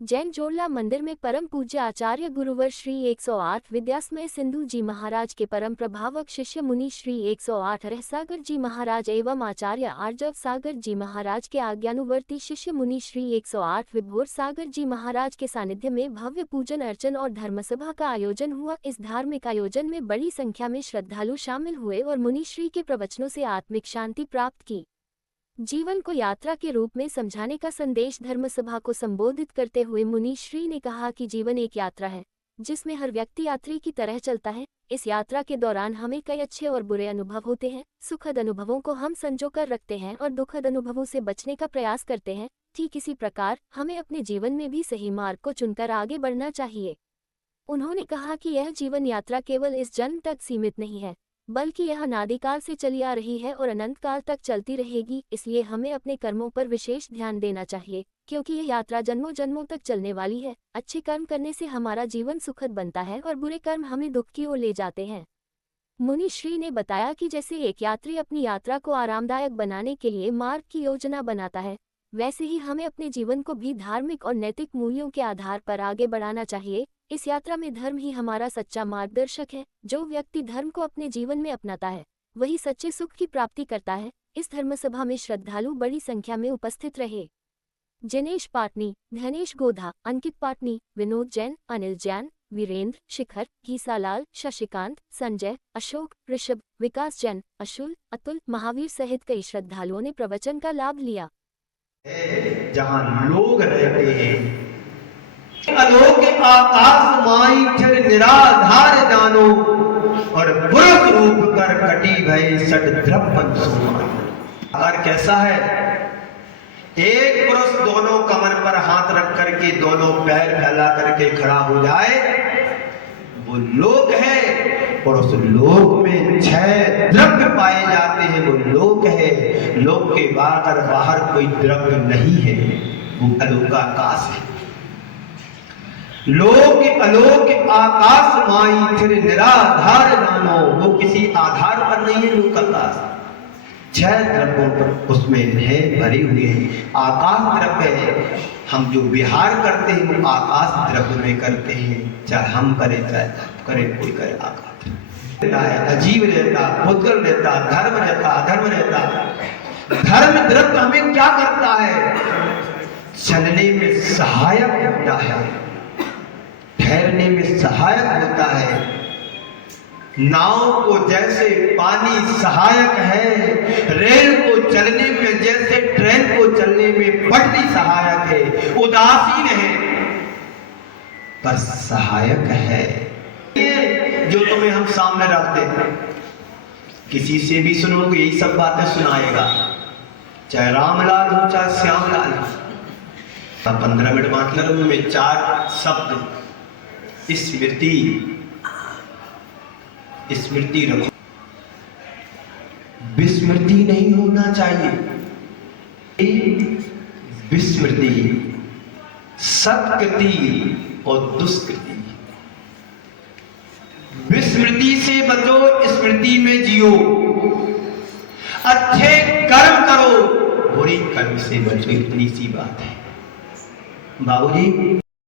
जैन जोड़ला मंदिर में परम पूज्य आचार्य गुरुवर श्री 108 विद्यासमय सिंधु जी महाराज के परम प्रभावक शिष्य मुनि श्री 108 रहसागर जी महाराज एवं आचार्य आर्जव सागर जी महाराज के आज्ञानुवर्ती शिष्य मुनि श्री 108 विभोर सागर जी महाराज के सानिध्य में भव्य पूजन अर्चन और धर्मसभा का आयोजन हुआ। इस धार्मिक आयोजन में बड़ी संख्या में श्रद्धालु शामिल हुए और मुनि श्री के प्रवचनों से आत्मिक शांति प्राप्त की। जीवन को यात्रा के रूप में समझाने का संदेश धर्मसभा को संबोधित करते हुए मुनि श्री ने कहा कि जीवन एक यात्रा है जिसमें हर व्यक्ति यात्री की तरह चलता है। इस यात्रा के दौरान हमें कई अच्छे और बुरे अनुभव होते हैं। सुखद अनुभवों को हम संजो कर रखते हैं और दुखद अनुभवों से बचने का प्रयास करते हैं। ठीक इसी प्रकार हमें अपने जीवन में भी सही मार्ग को चुनकर आगे बढ़ना चाहिए। उन्होंने कहा कि यह जीवन यात्रा केवल इस जन्म तक सीमित नहीं है, बल्कि यह अनादिकाल से चली आ रही है और अनंत काल तक चलती रहेगी। इसलिए हमें अपने कर्मों पर विशेष ध्यान देना चाहिए, क्योंकि यह यात्रा जन्मों जन्मों तक चलने वाली है। अच्छे कर्म करने से हमारा जीवन सुखद बनता है और बुरे कर्म हमें दुख की ओर ले जाते हैं। मुनि श्री ने बताया कि जैसे एक यात्री अपनी यात्रा को आरामदायक बनाने के लिए मार्ग की योजना बनाता है, वैसे ही हमें अपने जीवन को भी धार्मिक और नैतिक मूल्यों के आधार पर आगे बढ़ाना चाहिए। इस यात्रा में धर्म ही हमारा सच्चा मार्गदर्शक है। जो व्यक्ति धर्म को अपने जीवन में अपनाता है वही सच्चे सुख की प्राप्ति करता है। इस धर्मसभा में श्रद्धालु बड़ी संख्या में उपस्थित रहे। जिनेश पाटनी, धनेश गोधा, अंकित पाटनी, विनोद जैन, अनिल जैन, वीरेंद्र, शिखर, गीसालाल, शशिकांत, संजय, अशोक, ऋषभ, विकास जैन, अशुल, अतुल, महावीर सहित कई श्रद्धालुओं ने प्रवचन का लाभ लिया। जहां लोग रहते हैं, अलोक आकाश माई फिर निराधार जानो, और पुरुष रूप कर कटी भय सट द्रव्य अगर कैसा है, एक पुरुष दोनों कमर पर हाथ रख करके दोनों पैर फैला करके खड़ा हो जाए, वो लोक है। और उस लोक में 6 द्रव्य पाए जाते हैं, वो लोक है। लोक के बाहर कोई द्रव्य नहीं है, वो अलोक आकाश है। लोक अलोक आकाश माई फिर निराधार जानो, वो किसी आधार पर नहीं है। लोक आकाश 6 द्रव्यों पर उसमें है भरे हुए हैं। आकाश द्रव्य है, हम जो विहार करते हैं वो आकाश द्रव्य में करते हैं। चाहे हम करें चाहे आप करें, कोई करे आकाश रहता है, अजीब रहता, पुद्गल रहता, धर्म रहता, अधर्म रहता। धर्म द्रव्य हमें क्या करता है? चलने में सहायक होता है, ठहरने में सहायक होता है। नाव को जैसे पानी सहायक है, रेल को चलने में जैसे ट्रेन को चलने में पटरी सहायक है। उदासीन है पर सहायक है। जो तुम्हें हम सामने रखते हैं, किसी से भी सुनोगे यही सब बातें सुनाएगा, चाहे रामलाल हो चाहे श्यामलाल हो। 15 मिनट बात करो, उनमें 4 शब्द स्मृति रखो। विस्मृति नहीं होना चाहिए। विस्मृति, सत्कृति और दुष्कृति। विस्मृति से बचो, स्मृति में जियो। अच्छे कर्म करो, बुरी कर्म से बचो। इतनी सी बात है बाबूजी।